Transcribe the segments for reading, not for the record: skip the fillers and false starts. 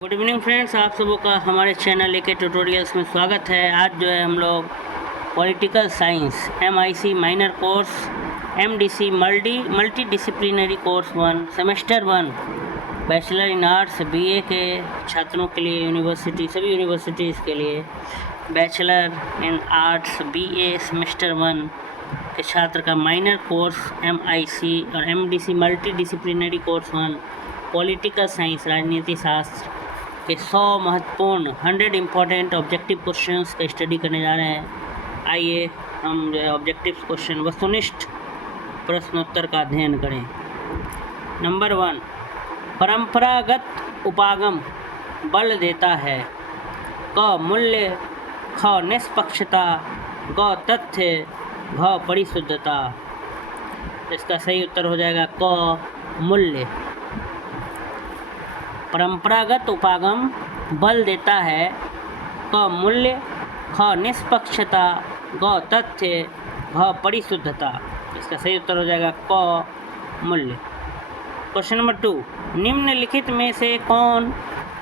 Good evening friends, आप सबों का हमारे चैनल एके ट्यूटोरियल्स में स्वागत है। आज जो है हम लोग political science MIC minor course MDC multi disciplinary course 1 semester 1 bachelor in arts BA के छात्रों के लिए सभी यूनिवर्सिटीज़ के लिए bachelor in arts BA semester 1 के छात्र का माइनर कोर्स MIC और MDC multi disciplinary course 1 political science राजनीति शास्त्र के 100 महत्वपूर्ण 100 इम्पॉर्टेंट ऑब्जेक्टिव क्वेश्चंस का स्टडी करने जा रहे हैं। आइए हम जो है ऑब्जेक्टिव क्वेश्चन वस्तुनिष्ठ प्रश्नोत्तर का अध्ययन करें। नंबर 1, परंपरागत उपागम बल देता है। क मूल्य, ख निष्पक्षता, ग तथ्य, घ परिशुद्धता। इसका सही उत्तर हो जाएगा क मूल्य। परंपरागत उपागम बल देता है। क मूल्य, ख निष्पक्षता, ग तथ्य, घ परिशुद्धता। इसका सही उत्तर हो जाएगा क मूल्य। क्वेश्चन नंबर 2, निम्नलिखित में से कौन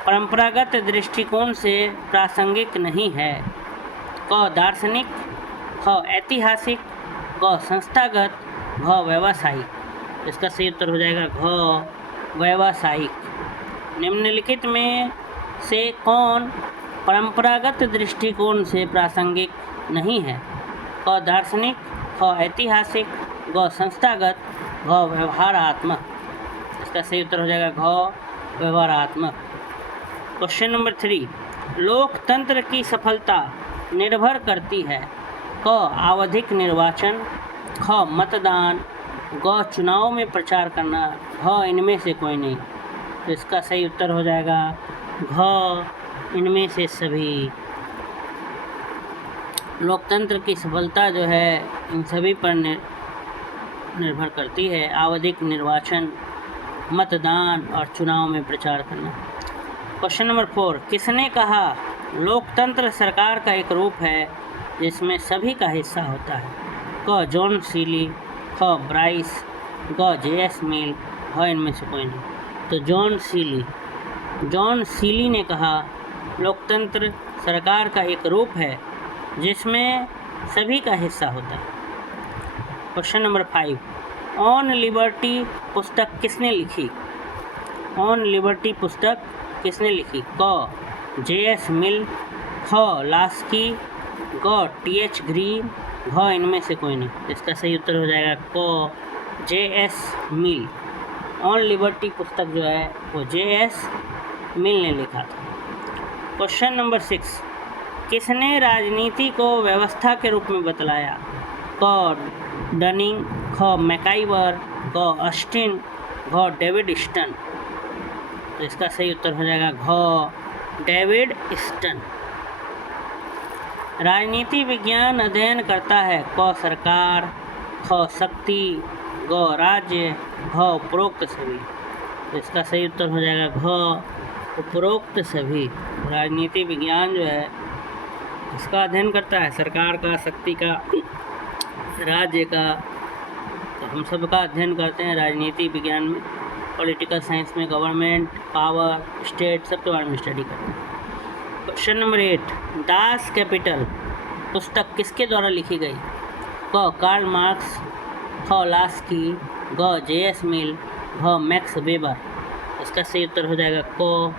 परंपरागत दृष्टिकोण से प्रासंगिक नहीं है? क दार्शनिक, ख ऐतिहासिक, ग संस्थागत, घ व्यावसायिक। इसका सही उत्तर हो जाएगा घ व्यावसायिक। निम्नलिखित में से कौन परंपरागत दृष्टिकोण से प्रासंगिक नहीं है? क दार्शनिक, ख ऐतिहासिक, ग संस्थागत, घ व्यवहारात्मक। इसका सही उत्तर हो जाएगा घ व्यवहारात्मक। क्वेश्चन नंबर 3, लोकतंत्र की सफलता निर्भर करती है। क आवधिक निर्वाचन, ख मतदान, ग चुनाव में प्रचार करना, घ इनमें से कोई नहीं। तो इसका सही उत्तर हो जाएगा घ इनमें से सभी। लोकतंत्र की सफलता जो है इन सभी पर निर्भर करती है। आवधिक निर्वाचन, मतदान और चुनाव में प्रचार करना। क्वेश्चन नंबर 4, किसने कहा लोकतंत्र सरकार का एक रूप है जिसमें सभी का हिस्सा होता है? क जॉन सीली, ख ब्राइस, ग JS मिल, घ इनमें से कोई नहीं। तो जॉन सीली ने कहा लोकतंत्र सरकार का एक रूप है जिसमें सभी का हिस्सा होता है। क्वेश्चन नंबर 5, ऑन लिबर्टी पुस्तक किसने लिखी? ऑन लिबर्टी पुस्तक किसने लिखी? क JS मिल, ख लास्की, ग TH ग्रीन, घ इनमें से कोई नहीं। इसका सही उत्तर हो जाएगा क JS मिल। ऑन लिबर्टी पुस्तक जो है वो JS मिल ने लिखा था। क्वेश्चन नंबर 6, किसने राजनीति को व्यवस्था के रूप में बतलाया? क डनिंग, ख मैकाइवर, ग ऑस्टिन, घ डेविड स्टन। तो इसका सही उत्तर हो जाएगा घ डेविड स्टन। राजनीति विज्ञान अध्ययन करता है। क सरकार, ख शक्ति, ग राज्य, घ उपरोक्त सभी। तो इसका सही उत्तर हो जाएगा घ उपरोक्त सभी। राजनीति विज्ञान जो है इसका अध्ययन करता है सरकार का, शक्ति का, राज्य का। तो हम सब का अध्ययन करते हैं राजनीति विज्ञान में। पॉलिटिकल साइंस में गवर्नमेंट, पावर, स्टेट सब के बारे में स्टडी करते हैं। क्वेश्चन नंबर 8, दास कैपिटल पुस्तक किसके द्वारा लिखी गई? क कार्ल मार्क्स, ख लास्की, ग JS मिल, घ मैक्स वेबर। इसका सही उत्तर हो जाएगा क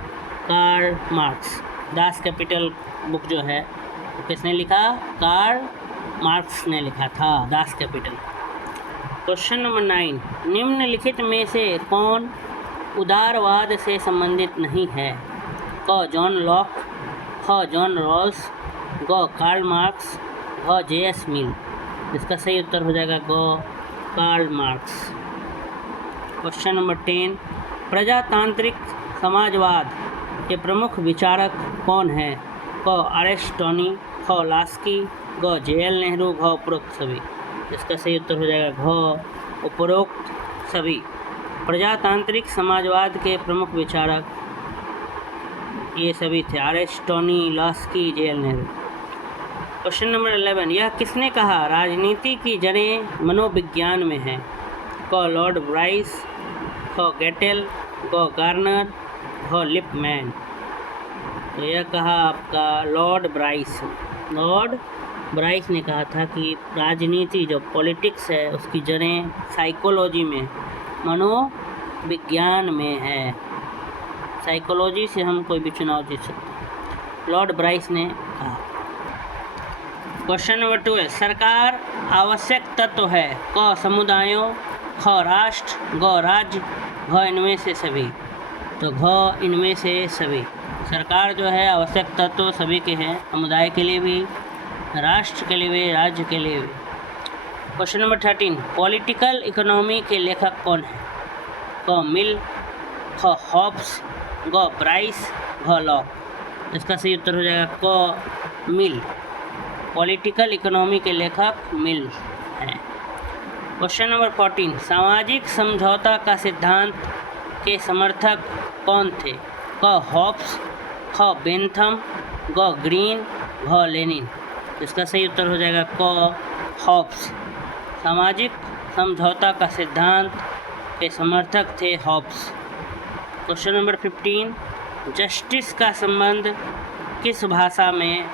Karl Marx. Das Capital book जो है तो किसने लिखा? कार्ल मार्क्स ने लिखा था दास कैपिटल। क्वेश्चन नंबर 9, निम्नलिखित में से कौन उदारवाद से संबंधित नहीं है? क जॉन लॉक, ख जॉन रॉल्स, ग कार्ल मार्क्स, घ JS मिल। इसका सही उत्तर हो जाएगा ग कार्ल मार्क्स। क्वेश्चन नंबर 10, प्रजातांत्रिक समाजवाद के प्रमुख विचारक कौन हैं? क अरिस्टोनी, ख लास्की, ग JL नेहरू, घ उपरोक्त सभी। इसका सही उत्तर हो जाएगा घ उपरोक्त सभी। प्रजातांत्रिक समाजवाद के प्रमुख विचारक ये सभी थे, अरिस्टोनी, Laski, JL Nehru. Question number 11, यह किसने कहा राजनीति की जड़ें मनोविज्ञान में हैं? क लॉर्ड ब्राइस, ख गेटेल, ग गार्नर, घ लिपमैन। तो यह कहा आपका लॉर्ड ब्राइस। लॉर्ड ब्राइस ने कहा था कि राजनीति जो पॉलिटिक्स है उसकी जड़ें साइकोलॉजी में, मनोविज्ञान में है। साइकोलॉजी से हम कोई भी चुनाव जीत सकते हैं, लॉर्ड ब्राइस ने कहा। क्वेश्चन नंबर 2 है, सरकार आवश्यक तत्व है क समुदायों, ख राष्ट्र, ग राज्य, घ इनमें से सभी। तो घ इनमें से सभी। सरकार जो है आवश्यक तत्व सभी के हैं, समुदाय के लिए भी, राष्ट्र के लिए भी, राज्य के लिए भी। क्वेश्चन नंबर 13, पॉलिटिकल इकोनॉमी के लेखक कौन है? क मिल, ख हॉब्स, ग ब्राइस, घ लॉक। इसका सही उत्तर हो जाएगा क मिल। पॉलिटिकल इकोनॉमी के लेखक मिल है। क्वेश्चन नंबर 14, सामाजिक समझौता का सिद्धांत के समर्थक कौन थे? क हॉब्स, ख बेंथम, ग ग्रीन, घ लेनिन। इसका सही उत्तर हो जाएगा क हॉब्स। सामाजिक समझौता का सिद्धांत के समर्थक थे हॉब्स। क्वेश्चन नंबर 15, जस्टिस का संबंध किस भाषा में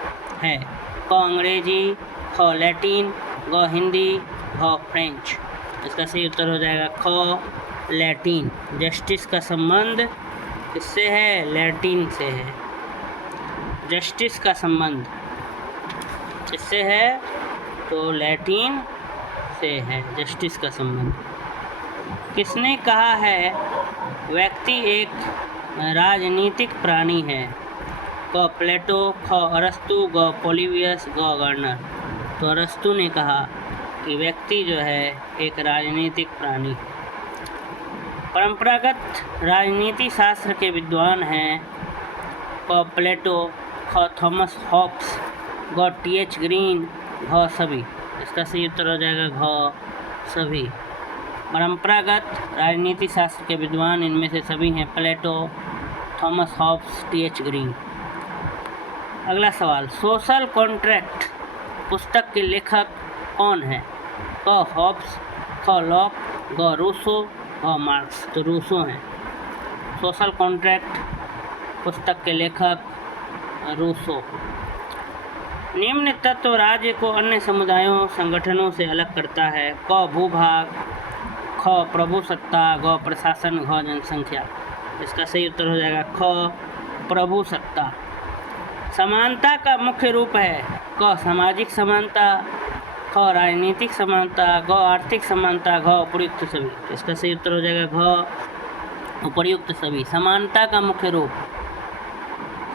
है? क अंग्रेजी, ख लैटिन, ग हिंदी, घ फ्रेंच। इसका सही उत्तर हो जाएगा ख लैटिन। जस्टिस का संबंध किससे है? लैटिन से है। जस्टिस का संबंध किससे है? तो लैटिन से है जस्टिस का संबंध। किसने कहा है व्यक्ति एक राजनीतिक प्राणी है? क प्लेटो, ख अरस्तु, ग पोलिबियस, ग गार्नर। तो अरस्तु ने कहा कि व्यक्ति जो है एक राजनीतिक प्राणी। परंपरागत राजनीति शास्त्र के विद्वान हैं क प्लेटो, ख थॉमस हॉब्स, ग टी.एच. ग्रीन, घ सभी। इसका सही उत्तर हो जाएगा घ सभी। परंपरागत राजनीति शास्त्र के विद्वान इनमें से सभी हैं प्लेटो, थॉमस हॉब्स, टी.एच. ग्रीन। अगला सवाल, सोशल कॉन्ट्रैक्ट पुस्तक के लेखक कौन है? क हॉब्स, ख लॉक, ग रूसो, घ मार्क्स। तो रूसो हैं। सोशल कॉन्ट्रैक्ट पुस्तक के लेखक रूसो। निम्न तत्व राज्य को अन्य समुदायों संगठनों से अलग करता है? क भूभाग, ख प्रभुसत्ता, ग प्रशासन, घ जनसंख्या। इसका सही उत्तर हो जाएगा ख प्रभुसत्ता। समानता का मुख्य रूप है? क सामाजिक समानता, ख राजनीतिक समानता, ग आर्थिक समानता, घ उपर्युक्त सभी। इसका सही उत्तर हो जाएगा घ उपर्युक्त सभी। समानता का मुख्य रूप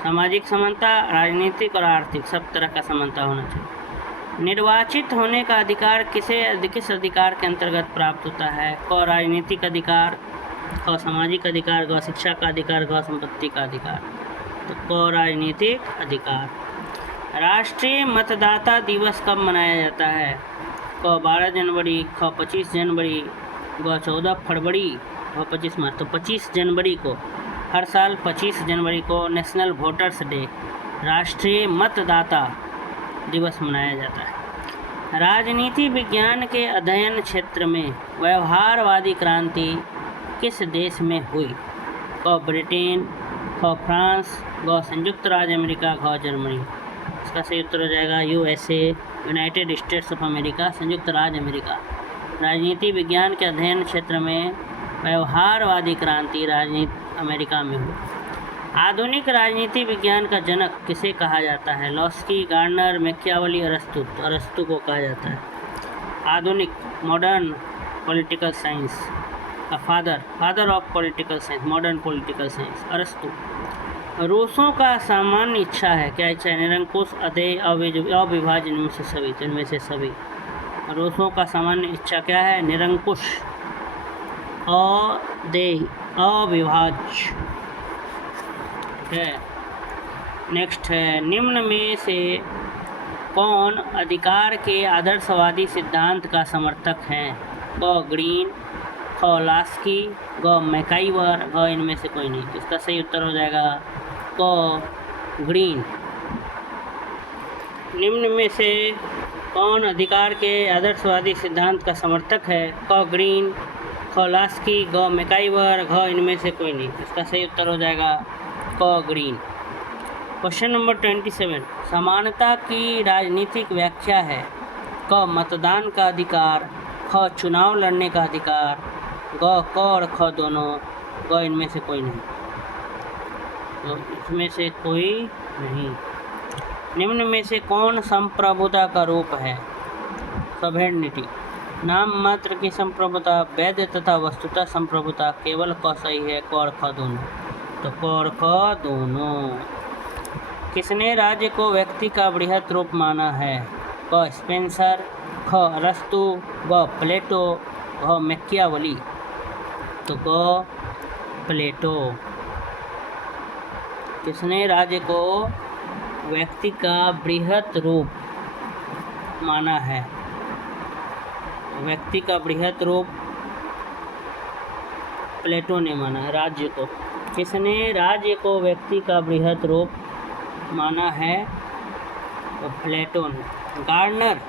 सामाजिक समानता, राजनीतिक और आर्थिक सब तरह का समानता होना चाहिए। निर्वाचित होने का अधिकार किस अधिकार के अंतर्गत प्राप्त होता है? क राजनीतिक अधिकार, ख सामाजिक अधिकार, ग शिक्षा का अधिकार, घ संपत्ति का अधिकार। तो क राजनीतिक अधिकार। राष्ट्रीय मतदाता दिवस कब मनाया जाता है? क 12 जनवरी, ख 25 जनवरी, ग 14 फरवरी, घ 25 मार्च। तो 25 जनवरी को, हर साल 25 जनवरी को नेशनल वोटर्स डे, राष्ट्रीय मतदाता दिवस मनाया जाता है। राजनीति विज्ञान के अध्ययन क्षेत्र में व्यवहारवादी क्रांति किस देश में हुई? क ब्रिटेन, ख फ्रांस, ग संयुक्त राज्य अमेरिका, घ जर्मनी। इसका सही उत्तर हो जाएगा USA, United states of America, संयुक्त राज्य अमेरिका। राजनीति विज्ञान के अध्ययन क्षेत्र में व्यवहारवादी क्रांति राजनीति अमेरिका में हुई। आधुनिक राजनीति विज्ञान का जनक किसे कहा जाता है? लॉस्की, गार्नर, मैकियावेली, अरस्तु। तो अरस्तु को कहा जाता है। आधुनिक मॉडर्न पॉलिटिकल साइंस का father of political science, modern political science, अरस्तु। रूसों का सामान्य इच्छा है, क्या इच्छा है? निरंकुश, अधेय, अविभाज्य, इनमें से सभी। तो इनमें से सभी। रूसों का सामान्य इच्छा क्या है? निरंकुश, अधेय, अविभाज्य है। नेक्स्ट है, निम्न में से कौन अधिकार के आदर्शवादी सिद्धांत का समर्थक है? क ग्रीन, ख लास्की, ग मैकाइवर, घ इनमें से कोई नहीं। इसका सही उत्तर हो जाएगा क ग्रीन। निम्न में से कौन अधिकार के आदर्शवादी सिद्धांत का समर्थक है? क ग्रीन, ख लास्की, ग मैकाइवर, घ इनमें से कोई नहीं। इसका सही उत्तर हो जाएगा क ग्रीन। क्वेश्चन नंबर 27, समानता की राजनीतिक व्याख्या है। क मतदान का अधिकार, ख चुनाव लड़ने का अधिकार, ग क और ख दोनों, ग इनमें से कोई नहीं। तो इसमें से कोई नहीं। निम्न में से कौन संप्रभुता का रूप है? सॉवरेनिटी। नाम मात्र की संप्रभुता, वैध तथा वस्तुतः संप्रभुता, केवल क सही है, क और ख दोनों। तो क और ख दोनों। किसने राज्य को व्यक्ति का बृहत रूप माना है? क स्पेंसर, ख अरस्तु, ग प्लेटो, घ मैकियावेली। तो ग प्लेटो। किसने राज्य को व्यक्ति का बृहत रूप माना है? व्यक्ति का बृहत रूप प्लेटो ने माना है राज्य को। किसने राज्य को व्यक्ति का बृहत रूप माना है? तो प्लेटो ने। गार्डनर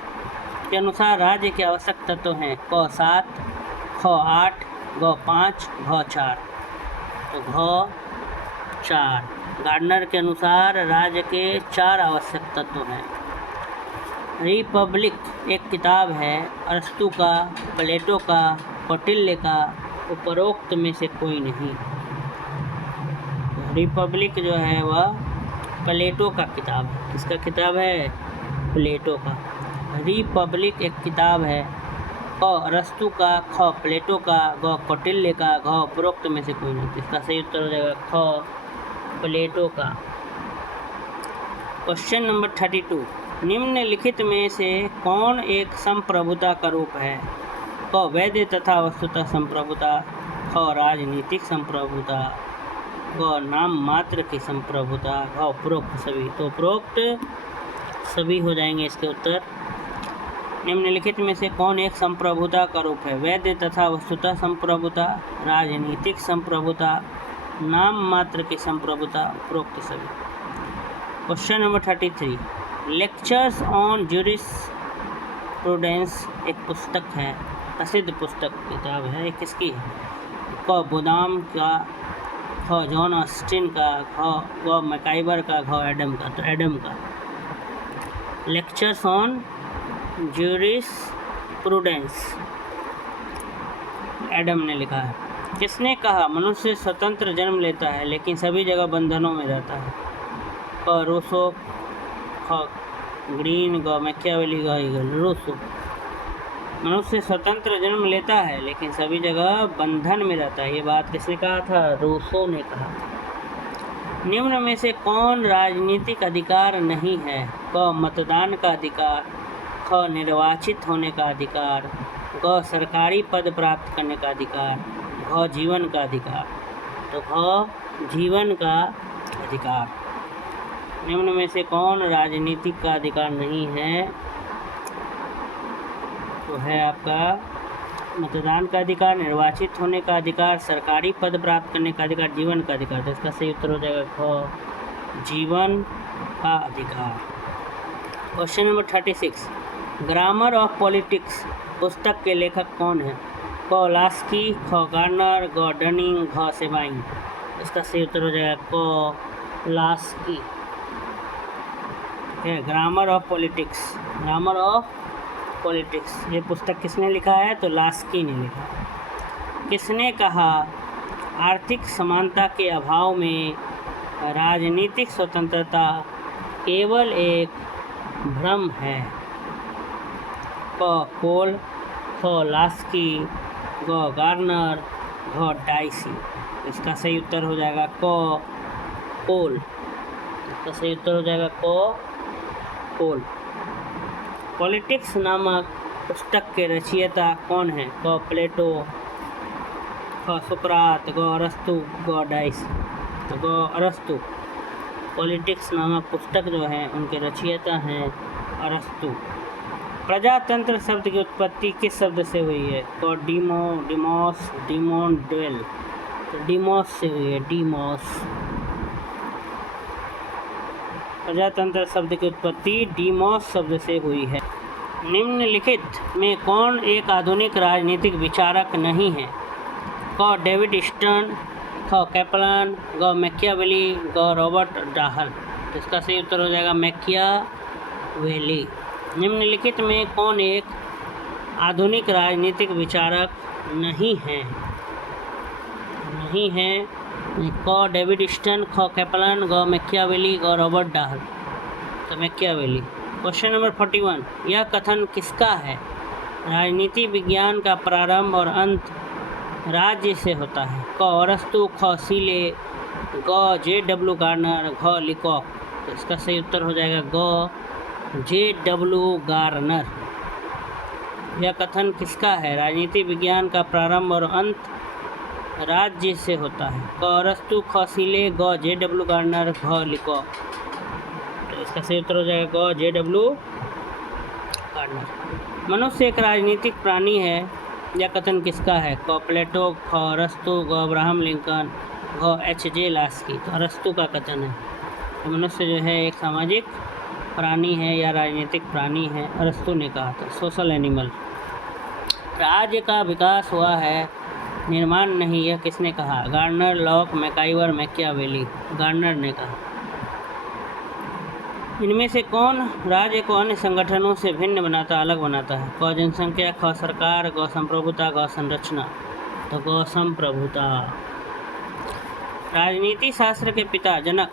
के अनुसार राज्य के आवश्यक तत्व हैं। क 7, ख 8, ग 5, घ 4। तो घ 4। गार्डनर के अनुसार राज्य के 4 आवश्यक तत्व हैं। रिपब्लिक एक किताब है, अरस्तु का, प्लेटो का, कौटिल्य का, उपरोक्त में से कोई नहीं। रिपब्लिक जो है वह प्लेटो का किताब है। किसका किताब है? प्लेटो का। रिपब्लिक एक किताब है। क अरस्तु का, ख प्लेटो का, ग कौटिल्य का, घ उपरोक्त में से कोई नहीं। इसका सही उत्तर हो जाएगा ख प्लेटो का। क्वेश्चन नंबर 32, निम्नलिखित में से कौन एक संप्रभुता का रूप है? क वैध तथा वस्तुतः संप्रभुता, ख राजनीतिक संप्रभुता, ग नाम मात्र की संप्रभुता, घ उपरोक्त सभी। तो उपरोक्त सभी हो जाएंगे इसके उत्तर। निम्नलिखित में से कौन एक संप्रभुता का रूप है? वैध तथा वस्तुतः संप्रभुता, राजनीतिक संप्रभुता, नाम मात्र की संप्रभुता, उपरोक्त सभी। Question number 33, lectures on jurisprudence एक पुस्तक है, प्रसिद्ध पुस्तक किताब है। ये किसकी है? क बुदाम का, ख जॉन ऑस्टिन का, ग मैकाइबर का, घ एडम का। तो एडम का। लेक्चर्स ऑन ज्यूरिस्प्रूडेंस एडम ने लिखा है। किसने कहा मनुष्य स्वतंत्र जन्म लेता है लेकिन सभी जगह बंधनों में रहता है? क रूसो, ख ग्रीन, ग मैकियावेली, ग ईगल। रूसो। मनुष्य स्वतंत्र जन्म लेता है लेकिन सभी जगह बंधन में रहता है। ये बात किसने कहा था? रूसो ने कहा। निम्न में से कौन राजनीतिक अधिकार नहीं है? क मतदान का अधिकार, ख निर्वाचित होने का अधिकार, ग सरकारी पद प्राप्त करने का अधिकार, घ जीवन का अधिकार। तो घ जीवन का अधिकार। निम्न में से कौन राजनीतिक का अधिकार नहीं है? तो है आपका मतदान का अधिकार, निर्वाचित होने का अधिकार, सरकारी पद प्राप्त करने का अधिकार, जीवन का अधिकार। तो इसका सही उत्तर हो जाएगा ख जीवन का अधिकार। Question number 36, grammar of politics पुस्तक के लेखक कौन है? क लास्की, ख गार्नर, ग डनिंग, घ सेबाइन। इसका सही उत्तर हो जाएगा क लास्की। है grammar of politics. Grammar of politics ये पुस्तक किसने लिखा है? तो लास्की ने लिखा। किसने कहा आर्थिक समानता के अभाव में राजनीतिक स्वतंत्रता केवल एक भ्रम है? क कोल, ख लास्की, ग गार्नर, घ डाइसी। इसका सही उत्तर हो जाएगा क कोल। इसका सही उत्तर हो जाएगा क कोल। पॉलिटिक्स नामक पुस्तक के रचयिता कौन है? क प्लेटो, ख सुकरात, ग अरस्तु, ग डाइसी। तो ग अरस्तु। पॉलिटिक्स नामक पुस्तक जो है उनके रचयिता हैं अरस्तु। प्रजातंत्र शब्द की उत्पत्ति किस शब्द से हुई है? क डीमो, डिमोस, डीमोन, डेल। तो डीमोस से हुई है, डीमोस। प्रजातंत्र शब्द की उत्पत्ति डीमोस शब्द से हुई है। निम्नलिखित में कौन एक आधुनिक राजनीतिक विचारक नहीं है? क डेविड स्टर्न, ख कैपलान, ग मैकियावेली, ग रॉबर्ट डाहल। तो इसका सही उत्तर हो जाएगा मैकियावेली। निम्नलिखित में कौन एक आधुनिक राजनीतिक विचारक नहीं है? क डेविड स्टन, ख कैपलान, ग मैकियावेली, ग रॉबर्ट डाहल। तो मैकियावेली। क्वेश्चन नंबर 41, यह कथन किसका है? राजनीति विज्ञान का प्रारंभ और अंत राज्य से होता है। क अरस्तु, ख सीले, ग J.W. गार्नर, घ लिकॉक। तो इसका सही उत्तर हो जाएगा ग J.W. गार्नर। यह कथन किसका है? राजनीति विज्ञान का प्रारंभ और अंत राज्य से होता है। क अरस्तु, ख सीले, ग J.W. गार्नर, घ लिकॉक। तो इसका सही उत्तर हो जाएगा ग J.W. गार्नर। मनुष्य एक राजनीतिक प्राणी है, यह कथन किसका है? क प्लेटो, ख अरस्तु, ग अब्राहम लिंकन, घ H.J. लास्की। तो अरस्तु का कथन है। तो मनुष्य जो है एक सामाजिक प्राणी है या राजनीतिक प्राणी है, अरस्तु ने कहा था, सोशल एनिमल। राज्य का विकास हुआ है, निर्माण नहीं, यह किसने कहा? Garner, lock, MacIver, Machiavelli. Garner ने कहा। इनमें से कौन राज्य को अन्य संगठनों से भिन्न बनाता, अलग बनाता है? क जनसंख्या, ख सरकार, ग संप्रभुता, ग संरचना। तो ग संप्रभुता। राजनीति शास्त्र के पिता, जनक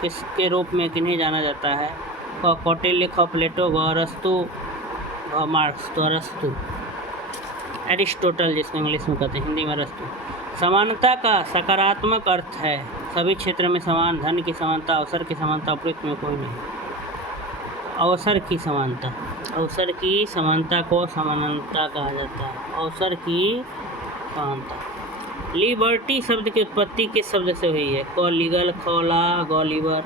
किसके रूप में किन्हें जाना जाता है? क कौटिल्य, ख प्लेटो, ग अरस्तु, घ मार्क्स। तो अरस्तु। एरिस्टोटल जिसको इंग्लिश में कहते हैं, हिंदी में अरस्तु। समानता का सकारात्मक अर्थ है सभी क्षेत्र में समान, धन की समानता, अवसर की समानता, उपयुक्त में कोई नहीं। अवसर की समानता, अवसर की समानता को समानता कहा जाता है। अवसर की समानता। लिबर्टी शब्द की उत्पत्ति किस शब्द से हुई है? क लीगल, ख ला, ग लीबर।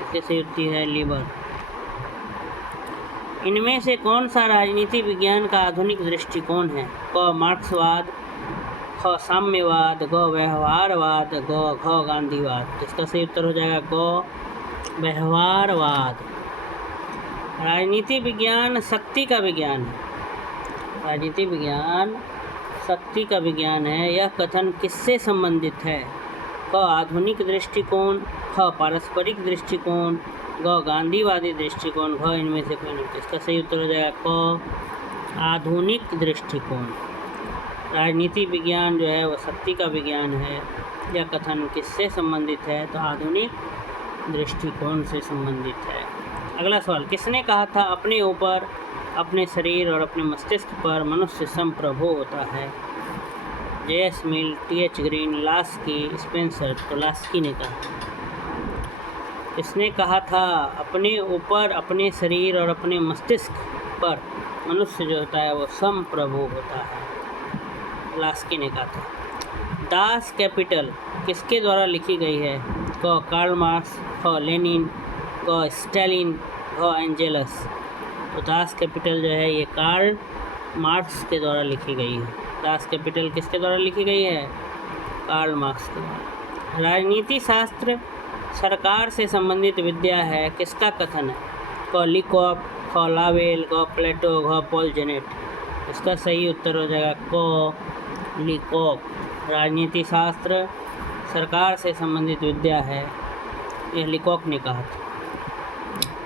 इसके से होती है लीबर। इनमें से कौन सा राजनीति विज्ञान का आधुनिक दृष्टिकोण है? क मार्क्सवाद, ख साम्यवाद, ग व्यवहारवाद, घ गांधीवाद। इसका सही उत्तर हो जाएगा ग व्यवहारवाद। राजनीति विज्ञान शक्ति का विज्ञान है। राजनीति विज्ञान शक्ति का विज्ञान है। यह कथन किससे संबंधित है? क आधुनिक दृष्टिकोण, ख पारस्परिक दृष्टिकोण, ग गांधीवादी दृष्टिकोण, घ इनमें से कोई नहीं। इसका सही उत्तर हो जाएगा क आधुनिक दृष्टिकोण। राजनीति विज्ञान जो है वह शक्ति का विज्ञान है। यह कथन किससे संबंधित है? तो आधुनिक दृष्टिकोण से संबंधित है। अगला सवाल, किसने कहा था अपने ऊपर, अपने शरीर और अपने मस्तिष्क पर मनुष्य संप्रभु होता है? J.S. मिल, T.H. Green, Laski, Spencer. तो लास्की ने कहा। इसने कहा था अपने ऊपर, अपने शरीर और अपने मस्तिष्क पर मनुष्य जो होता है वो संप्रभु होता है। लास्की ने कहा था। दास कैपिटल किसके द्वारा लिखी गई है? क कार्ल मार्क्स, ख लेनिन, ग स्टालिन, घ एंजेलस। तो दास कैपिटल जो है ये कार्ल मार्क्स के द्वारा लिखी गई है। दास कैपिटल किसके द्वारा लिखी गई है? कार्ल मार्क्स के द्वारा। राजनीति शास्त्र सरकार से संबंधित विद्या है, किसका कथन है? क लिकॉक, ख लावेल, ग प्लेटो, घ पॉल जेनेट। इसका सही उत्तर हो जाएगा क लिकॉक। राजनीति शास्त्र सरकार से संबंधित विद्या है, यह लिकॉक ने कहा था।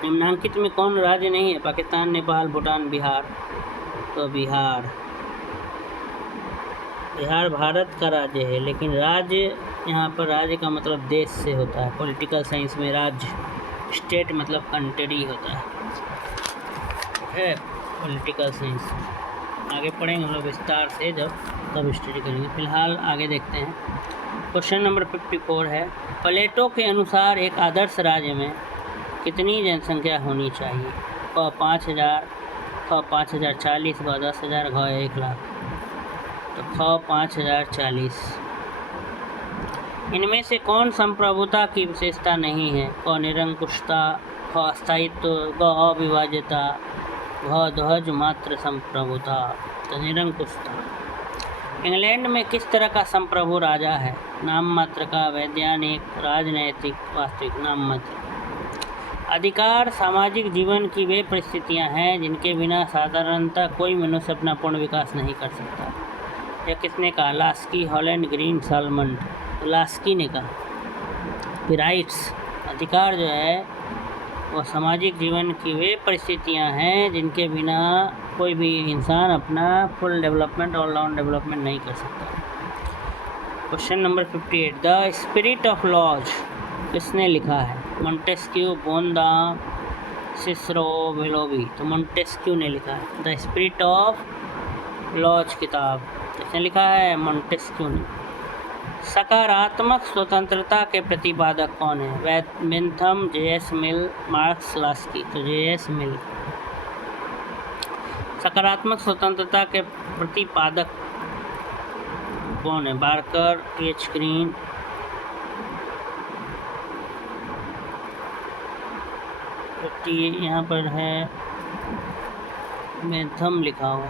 निम्नलिखित में कौन राज्य नहीं है? पाकिस्तान, नेपाल, भूटान, बिहार। तो बिहार। बिहार भारत का राज्य है, लेकिन राज्य यहाँ पर राज्य का मतलब देश से होता है। पॉलिटिकल साइंस में राज्य, स्टेट मतलब कंट्री होता है पॉलिटिकल साइंस। आगे पढ़ेंगे हम लोग विस्तार से जब तब स्टडी करेंगे। फिलहाल आगे देखते हैं। क्वेश्चन नंबर 54 है, प्लेटो के अनुसार एक आदर्श राज्य में कितनी जनसंख्या होनी चाहिए? क 5000, ख 5040, ग 10,000, घ 1,00,000। तो ख 5040। इनमें से कौन संप्रभुता की विशेषता नहीं है? क निरंकुशता, ख अस्थायित्व, ग अविभाज्यता, घ ध्वज मात्र संप्रभुता। तो निरंकुशता। इंग्लैंड में किस तरह का संप्रभु राजा है? नाम मात्र का, वैधानिक, राजनैतिक, वास्तविक। नाम मात्र। अधिकार सामाजिक जीवन की वे परिस्थितियां हैं जिनके बिना साधारणतः कोई मनुष्य अपना पूर्ण विकास नहीं कर सकता। यह किसने कहा? Laski, Holland, Green, Salmond. Laski ने कहा कि राइट्स अधिकार जो है वो सामाजिक जीवन की वे परिस्थितियां हैं जिनके बिना कोई भी इंसान अपना full development, all round development नहीं कर सकता। Question number 58, the spirit of laws किसने लिखा है? मोंटेस्क्यू, बोनदाम, सिसरो, वेलोवी। तो मोंटेस्क्यू ने लिखा है। द स्पिरिट ऑफ लॉज किताब किसने लिखा है? मोंटेस्क्यू ने। सकारात्मक स्वतंत्रता के प्रतिपादक कौन है? Bentham, J S. Mill, Marx, Laski. तो जे.एस. मिल। सकारात्मक स्वतंत्रता के प्रतिपादक कौन है? Barker, H. ग्रीन। यहाँ पर है बेंथम लिखा हुआ।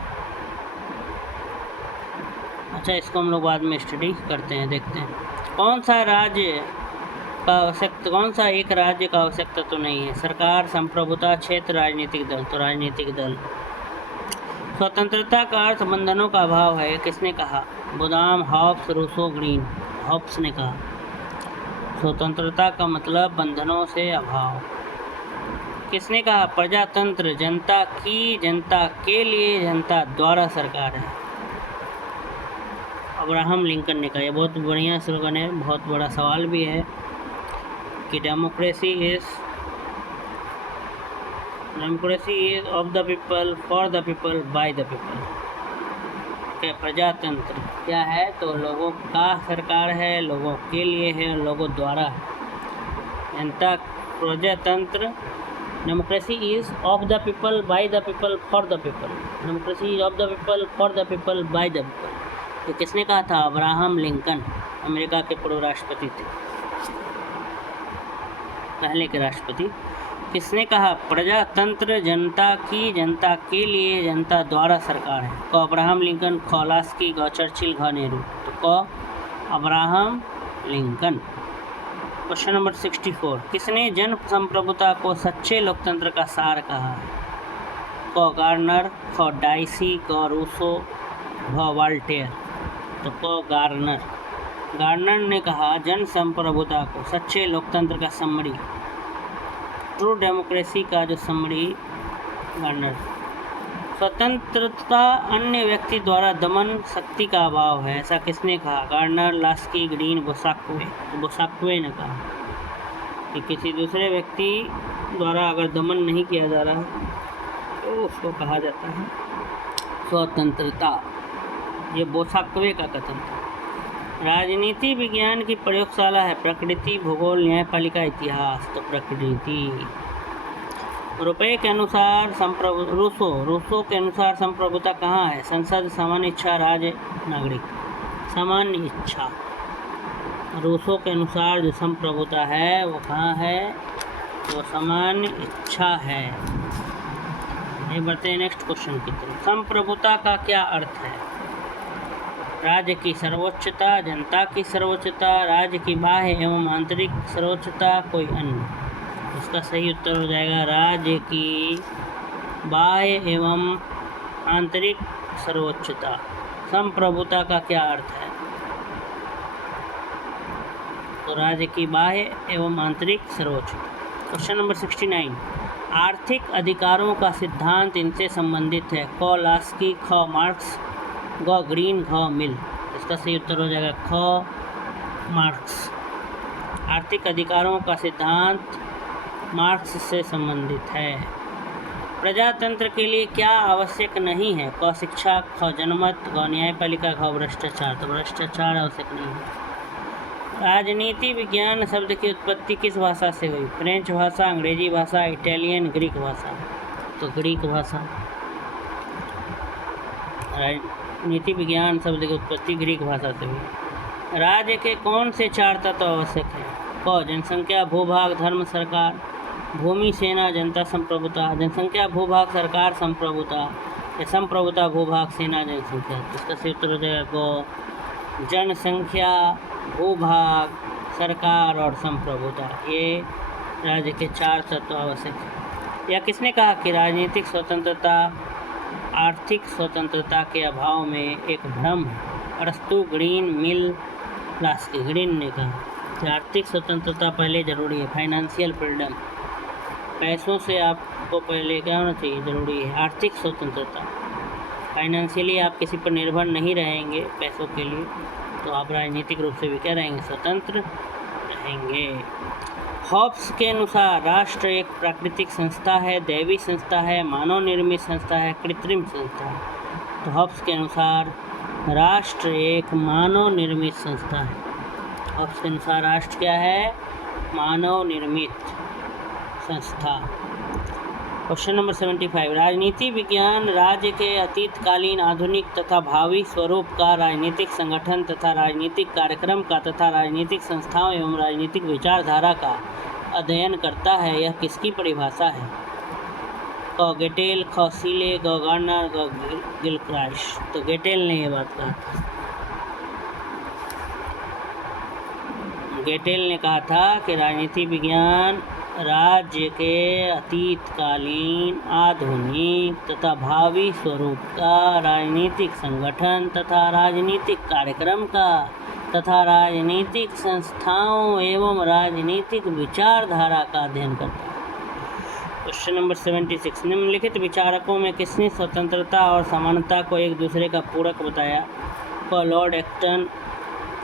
अच्छा, इसको हम लोग बाद में स्टडी करते हैं, देखते हैं। कौन सा एक राज्य का आवश्यकता तो नहीं है? सरकार, संप्रभुता, क्षेत्र, राजनीतिक दल। तो राजनीतिक दल। स्वतंत्रता का अर्थ बंधनों का अभाव है, किसने कहा? बोदाम, हॉब्स, रूसो, ग्रीन। हॉब्स ने कहा स्वतंत्रता का मतलब बंधनों से अभाव। किसने कहा? प्रजातंत्र जनता की, जनता के लिए, जनता द्वारा सरकार है। अब्राहम लिंकन ने कहा। यह बहुत बढ़िया स्लोगन है, बहुत बड़ा सवाल भी है कि democracy is of the people, for the people, by the people. क्या प्रजातंत्र क्या है? तो लोगों का सरकार है, लोगों के लिए है, लोगों द्वारा है। जनता प्रजातंत्र। Democracy is of the people, by the people, for the people. Democracy is of the people, for the people, by the people. तो किसने कहा था? अब्राहम लिंकन, अमेरिका के पूर्व राष्ट्रपति थे, पहले के राष्ट्रपति। किसने कहा? प्रजातंत्र जनता की, जनता के लिए, जनता द्वारा सरकार है। क अब्राहम लिंकन, ख लास्की, ग चर्चिल, घ नेहरू। तो क अब्राहम लिंकन। क्वेश्चन नंबर 64, किसने जन संप्रभुता को सच्चे लोकतंत्र का सार कहा? क गार्नर, ख डाइसी, ग रूसो, घ वाल्टेयर। तो क गार्नर। गार्नर ने कहा जन संप्रभुता को सच्चे लोकतंत्र का समरी, ट्रू डेमोक्रेसी का जो समरी गार्नर। स्वतंत्रता अन्य व्यक्ति द्वारा दमन, शक्ति का अभाव है, ऐसा किसने कहा? Garner, Laski, Green, Bosanquet. Bosanquet ने कहा कि किसी दूसरे व्यक्ति द्वारा अगर दमन नहीं किया जा रहा तो उसको कहा जाता है स्वतंत्रता। ये बोसाक्वे का कथन था। राजनीति विज्ञान की प्रयोगशाला है? प्रकृति, भूगोल, न्यायपालिका, इतिहास। तो प्रकृति। रुपये के अनुसार रूसो के अनुसार संप्रभुता कहाँ है? संसद, सामान्य इच्छा, राज्य, नागरिक। सामान्य इच्छा। रूसो के अनुसार जो संप्रभुता है वो कहाँ है? तो सामान्य इच्छा है। ये बढ़ते हैं नेक्स्ट क्वेश्चन की तरफ। संप्रभुता का क्या अर्थ है? राज्य की सर्वोच्चता, जनता की सर्वोच्चता, राज्य की बाह्य एवं आंतरिक सर्वोच्चता, कोई अन्य। इसका सही उत्तर हो जाएगा राज्य की बाह्य एवं आंतरिक सर्वोच्चता। संप्रभुता का क्या अर्थ है? तो राज्य की बाह्य एवं आंतरिक सर्वोच्चता। क्वेश्चन नंबर 69, आर्थिक अधिकारों का सिद्धांत इनसे संबंधित है? क लास्की, ख मार्क्स, ग ग्रीन, घ मिल। इसका सही उत्तर हो जाएगा ख मार्क्स। आर्थिक अधिकारों का सिद्धांत मार्क्स से संबंधित है। प्रजातंत्र के लिए क्या आवश्यक नहीं है? क शिक्षा, ख जनमत, ग न्यायपालिका, घ भ्रष्टाचार। तो भ्रष्टाचार आवश्यक नहीं है। राजनीति विज्ञान शब्द की उत्पत्ति किस भाषा से हुई? फ्रेंच भाषा, अंग्रेजी भाषा, इटालियन, ग्रीक भाषा। तो ग्रीक भाषा। राजनीति विज्ञान शब्द की उत्पत्ति ग्रीक भाषा से हुई। राज्य के कौन से 4 तत्व आवश्यक हैं? क जनसंख्या, भूभाग, धर्म, सरकार। भूमि, सेना, जनता, संप्रभुता। जनसंख्या, भूभाग, सरकार, संप्रभुता। संप्रभुता, भूभाग, सेना, जनसंख्या। इसका सही उत्तर हो जाएगा ग जनसंख्या, भूभाग, सरकार और संप्रभुता। ये राज्य के 4 तत्व आवश्यक हैं। यह किसने कहा कि राजनीतिक स्वतंत्रता आर्थिक स्वतंत्रता के अभाव में एक भ्रम है? अरस्तु, ग्रीन, मिल, लास्की। ग्रीन ने कहा। थे। आर्थिक स्वतंत्रता पहले ज़रूरी है, फाइनेंशियल फ्रीडम, पैसों से आपको पहले क्या होना चाहिए, ज़रूरी है आर्थिक स्वतंत्रता। फाइनेंशियली आप किसी पर निर्भर नहीं रहेंगे पैसों के लिए, तो आप राजनीतिक रूप से भी क्या रहेंगे, स्वतंत्र रहेंगे। हॉब्स के अनुसार राष्ट्र एक प्राकृतिक संस्था है, दैवी संस्था है, मानव निर्मित संस्था है, कृत्रिम संस्था है। तो हॉब्स के अनुसार राष्ट्र एक मानव निर्मित संस्था है। हॉब्स के अनुसार राष्ट्र क्या है, मानव निर्मित संस्था। क्वेश्चन नंबर 75, राजनीति विज्ञान राज्य के अतीतकालीन, आधुनिक तथा भावी स्वरूप का, राजनीतिक संगठन तथा राजनीतिक कार्यक्रम का तथा राजनीतिक संस्थाओं एवं राजनीतिक विचारधारा का अध्ययन करता है। यह किसकी परिभाषा है? क गेटेल, ख सीले, ग गार्नर, ग गिलक्राइस्ट। तो गेटेल ने ये बात कहा था। गेटेल ने कहा था कि राजनीति विज्ञान राज्य के अतीतकालीन, आधुनिक तथा भावी स्वरूप का, राजनीतिक संगठन तथा राजनीतिक कार्यक्रम का तथा राजनीतिक संस्थाओं एवं राजनीतिक विचारधारा का अध्ययन करता है। क्वेश्चन नंबर 76, निम्नलिखित विचारकों में किसने स्वतंत्रता और समानता को एक दूसरे का पूरक बताया? क लॉर्ड एक्टन,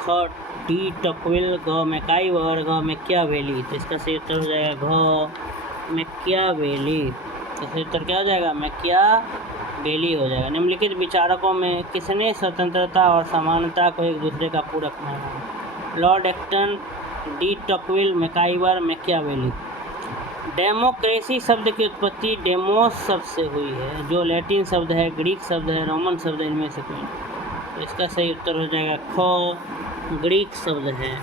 ख डी टॉकविल, घ मैकाइवर, घ मैकियावेली। तो इसका सही उत्तर हो जाएगा घ मैकियावेली। तो सही उत्तर क्या हो जाएगा, मैकियावेली हो जाएगा। निम्नलिखित विचारकों में किसने स्वतंत्रता और समानता को एक दूसरे का पूरक माना? Lord Acton, de Tocqueville, MacIver, Machiavelli. Democracy शब्द की उत्पत्ति डेमोस शब्द से हुई है, जो लैटिन शब्द है, ग्रीक शब्द है, रोमन शब्द है, इनमें से कोई। तो इसका सही उत्तर हो जाएगा ख ग्रीक शब्द है।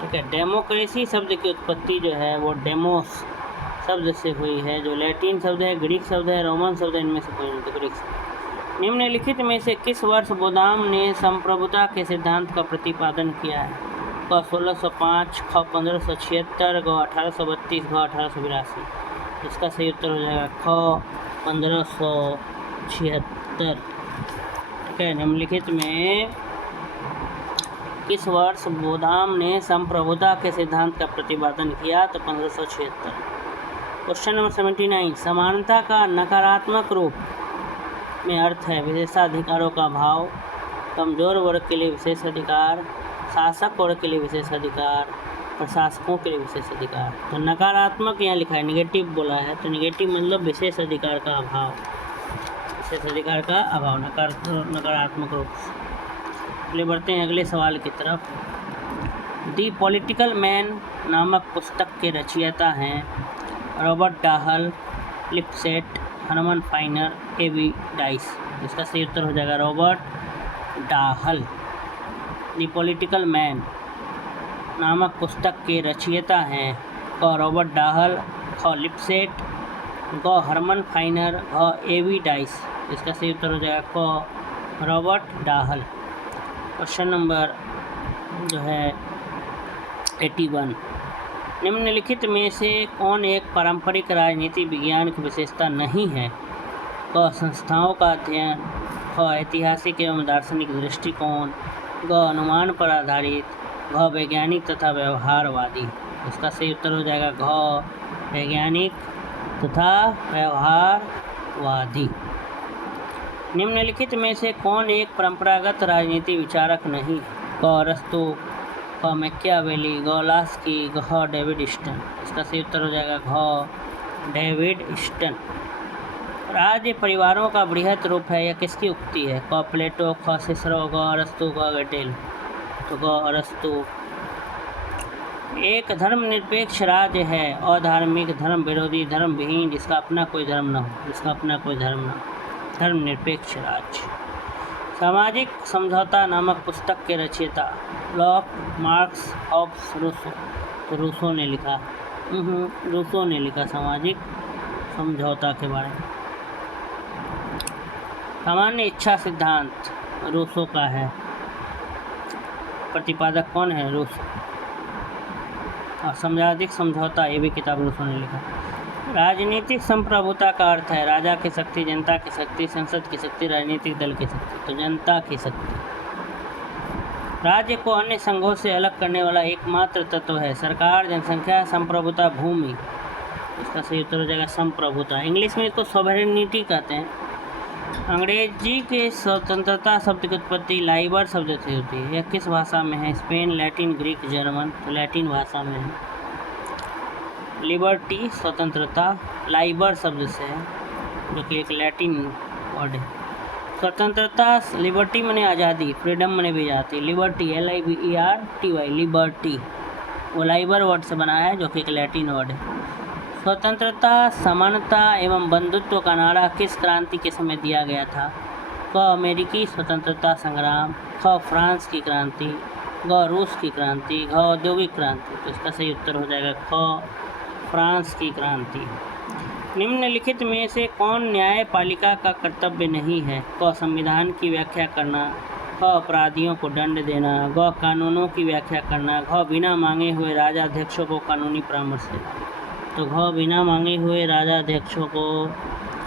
ठीक है, डेमोक्रेसी शब्द की उत्पत्ति जो है वो डेमोस शब्द से हुई है, जो लैटिन शब्द है, ग्रीक शब्द है, रोमन शब्द है, इनमें से कोई नहीं, तो ग्रीक शब्द। निम्नलिखित में से किस वर्ष बोदाम ने संप्रभुता के सिद्धांत का प्रतिपादन किया है? क 1605, ख 1576, ग 1832, घ 1882। इसका सही उत्तर हो जाएगा ख 1576। ठीक है, निम्नलिखित में किस वर्ष बोदाम ने संप्रभुता के सिद्धांत का प्रतिपादन किया? तो 1576। क्वेश्चन नंबर 79, समानता का नकारात्मक रूप में अर्थ है विशेषाधिकारों का अभाव, कमजोर वर्ग के लिए विशेष अधिकार, शासक वर्ग के लिए विशेष अधिकार, प्रशासकों के लिए विशेष अधिकार। तो नकारात्मक यहाँ लिखा है, निगेटिव बोला है, तो निगेटिव मतलब विशेष अधिकार का अभाव, विशेष अधिकार का अभाव, नकारात्मक रूप। चलिए बढ़ते हैं अगले सवाल की तरफ। दी पॉलिटिकल मैन नामक पुस्तक के रचयिता हैं Robert Dahl, Lipset, Herman Finer, A V Dicey. इसका सही उत्तर हो जाएगा Robert Dahl. The political man नामक पुस्तक के रचयिता हैं क रॉबर्ट डाहल, ख लिपसेट, ग हरमन फाइनर, घ एवी डाइस। इसका सही उत्तर हो जाएगा क रॉबर्ट डाहल। क्वेश्चन नंबर जो है 81, निम्नलिखित में से कौन एक पारंपरिक राजनीति विज्ञान की विशेषता नहीं है? क संस्थाओं का अध्ययन, ख ऐतिहासिक एवं दार्शनिक दृष्टिकोण, ग अनुमान पर आधारित, घ वैज्ञानिक तथा व्यवहारवादी। इसका सही उत्तर हो जाएगा घ वैज्ञानिक तथा व्यवहारवादी। निम्नलिखित में से कौन एक परंपरागत राजनीति विचारक नहीं? क अरस्तु, ख मैकियावेली, ग लास्की, घ डेविड स्टन। इसका सही उत्तर हो जाएगा घ डेविड स्टन। राज्य परिवारों का बृहत रूप है, यह किसकी उक्ति है? क प्लेटो, ख सिसरो, ग अरस्तु, ग गेटेल। तो ग अरस्तु। एक धर्मनिरपेक्ष राज्य है, अधार्मिक, धर्म विरोधी, धर्म विहीन, जिसका अपना कोई धर्म न हो, जिसका अपना कोई धर्म न हो, धर्मनिरपेक्ष राज्य। सामाजिक समझौता नामक पुस्तक के रचयिता लॉक, मार्क्स, हॉब्स, रूसो। तो रूसो ने लिखा, रूसो ने लिखा सामाजिक समझौता के बारे में। सामान्य इच्छा सिद्धांत रूसो का है, प्रतिपादक कौन है? रूसो। और सामाजिक समझौता, ये भी किताब रूसो ने लिखा। राजनीतिक संप्रभुता का अर्थ है राजा की शक्ति, जनता की शक्ति, संसद की शक्ति, राजनीतिक दल की शक्ति। तो जनता की शक्ति। राज्य को अन्य संघों से अलग करने वाला एकमात्र तत्व है सरकार, जनसंख्या, संप्रभुता, भूमि। इसका सही उत्तर हो जाएगा संप्रभुता। इंग्लिश में इसको सॉवरेनिटी कहते हैं। अंग्रेजी के स्वतंत्रता शब्द की उत्पत्ति लाइबर शब्द से होती है। यह किस भाषा में है? Spain, Latin, Greek, German. तो लैटिन भाषा में है। लिबर्टी स्वतंत्रता लाइबर शब्द से है, जो कि एक लैटिन वर्ड है। स्वतंत्रता, लिबर्टी माने आज़ादी, फ्रीडम माने भी आज़ादी। लिबर्टी LIBERTY, लिबर्टी वो लाइबर वर्ड से बना है, जो कि एक लैटिन वर्ड है। स्वतंत्रता, समानता एवं बंधुत्व का नारा किस क्रांति के समय दिया गया था? क अमेरिकी स्वतंत्रता संग्राम, ख फ्रांस की क्रांति, ग रूस की क्रांति, घ औद्योगिक क्रांति। तो इसका सही उत्तर हो जाएगा ख फ्रांस की क्रांति। निम्नलिखित में से कौन न्यायपालिका का कर्तव्य नहीं है? क संविधान की व्याख्या करना, ख अपराधियों को दंड देना, ग कानूनों की व्याख्या करना, घ बिना मांगे हुए राजाध्यक्षों को कानूनी परामर्श देना। तो घ बिना मांगे हुए राजाध्यक्षों को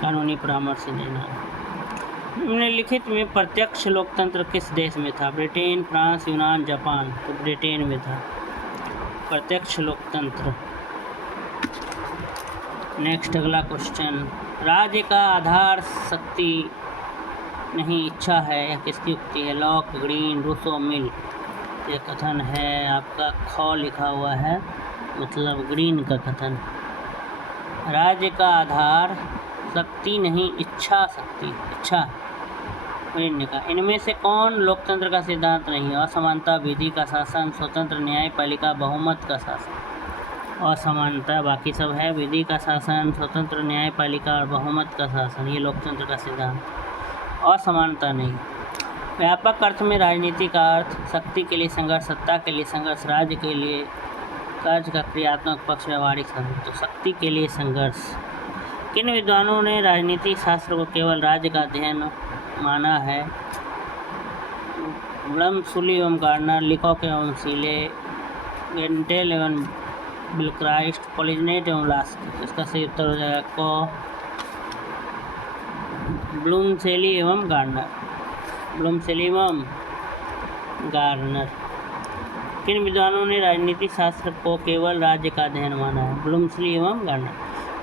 कानूनी परामर्श देना। निम्नलिखित में प्रत्यक्ष लोकतंत्र किस देश में था? ब्रिटेन, फ्रांस, यूनान, जापान। तो ब्रिटेन में था प्रत्यक्ष लोकतंत्र। नेक्स्ट अगला क्वेश्चन, राज्य का आधार शक्ति नहीं इच्छा है, यह किसकी उक्ति है? लॉक, ग्रीन, रूसो, मिल। ये कथन है आपका ख लिखा हुआ है, मतलब ग्रीन का कथन। राज्य का आधार शक्ति नहीं इच्छा शक्ति, इच्छा ग्रीन ने कहा। इनमें से कौन लोकतंत्र का सिद्धांत नहीं है? असमानता, विधि का शासन, स्वतंत्र न्यायपालिका, बहुमत का शासन। असमानता बाकी सब है, विधि का शासन, स्वतंत्र न्यायपालिका और बहुमत का शासन, ये लोकतंत्र का सिद्धांत। असमानता नहीं। व्यापक अर्थ में राजनीति का अर्थ शक्ति के लिए संघर्ष, सत्ता के लिए संघर्ष, राज्य के लिए कार्य का क्रियात्मक पक्ष, व्यवहारिक संघर्ष। तो शक्ति के लिए संघर्ष। किन विद्वानों ने राजनीति शास्त्र को केवल राज्य का अध्ययन माना है? ब्लम्सुली एवं गार्डनर, लिकॉक एवं सीले, गेंटेल एवं बिलक्राइस्ट, पॉलिजनेट एवं लास्की। इसका सही उत्तर हो जाएगा क ब्लूमसेली एवं गार्डनर, ब्लूमसेली एवं गार्डनर। किन विद्वानों ने राजनीति शास्त्र को केवल राज्य का अध्ययन माना है? ब्लूमसेली एवं गार्डनर।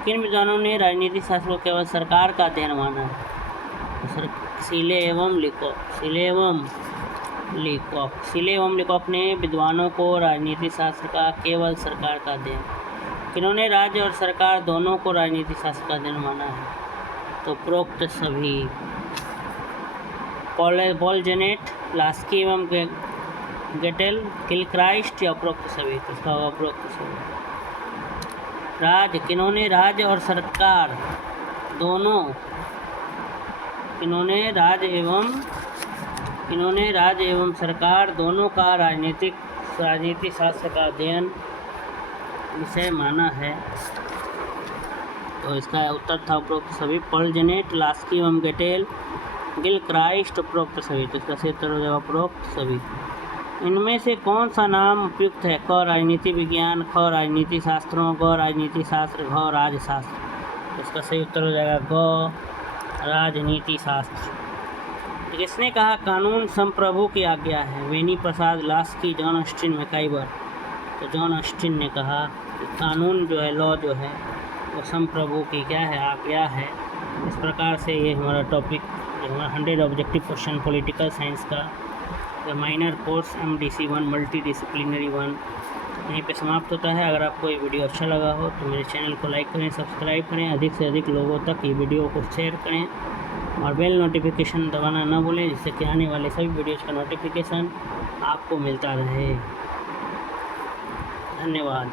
किन विद्वानों ने राजनीति शास्त्र को केवल सरकार का अध्ययन माना है? सीले एवं लिकॉक, सीले एवं लिकॉक। सीले एवं लिकॉक ने विद्वानों को राजनीति शास्त्र का केवल सरकार का अध्ययन। किन्होंने राज्य और सरकार दोनों को राजनीति शास्त्र का अध्ययन माना है? तो उपरोक्त सभी। पॉलजेनेट, लास्की एवं गेटेल, किलक्राइस्ट या उपरोक्त सभी? तो इसका होगा उपरोक्त सभी। राज्य, किन्होंने राज्य और सरकार दोनों, किन्होंने राज्य एवं सरकार दोनों का राजनीति शास्त्र का अध्ययन विषय माना है? तो इसका उत्तर था उपरोक्त सभी। पॉलजेनेट, लास्की एवं गेटेल, गिलक्राइस्ट, उपरोक्त सभी। तो इसका सही उत्तर हो जाएगा उपरोक्त सभी। इनमें से कौन सा नाम उपयुक्त है? क राजनीति विज्ञान, ख राजनीति शास्त्रों, ग राजनीति शास्त्र, घ राजशास्त्र। तो इसका सही उत्तर हो जाएगा ग राजनीति शास्त्र। किसने कहा कानून संप्रभु की आज्ञा है? वेनी प्रसाद, लास्की, जॉन ऑस्टिन, मैकाइवर। तो जॉन ऑस्टिन ने कहा कि कानून जो है, लॉ जो है, वो संप्रभु की क्या है? आज्ञा है। इस प्रकार से ये हमारा टॉपिक, जो हमारा 100 ऑब्जेक्टिव क्वेश्चन पॉलिटिकल साइंस का minor course MDC1 multi disciplinary 1 यहीं पे समाप्त होता है। अगर आपको ये वीडियो अच्छा लगा हो तो मेरे चैनल को लाइक करें, सब्सक्राइब करें, अधिक से अधिक लोगों तक ये वीडियो को शेयर करें और बेल नोटिफिकेशन दबाना ना भूलें, जिससे कि आने वाले सभी वीडियोज़ का नोटिफिकेशन आपको मिलता रहे। धन्यवाद।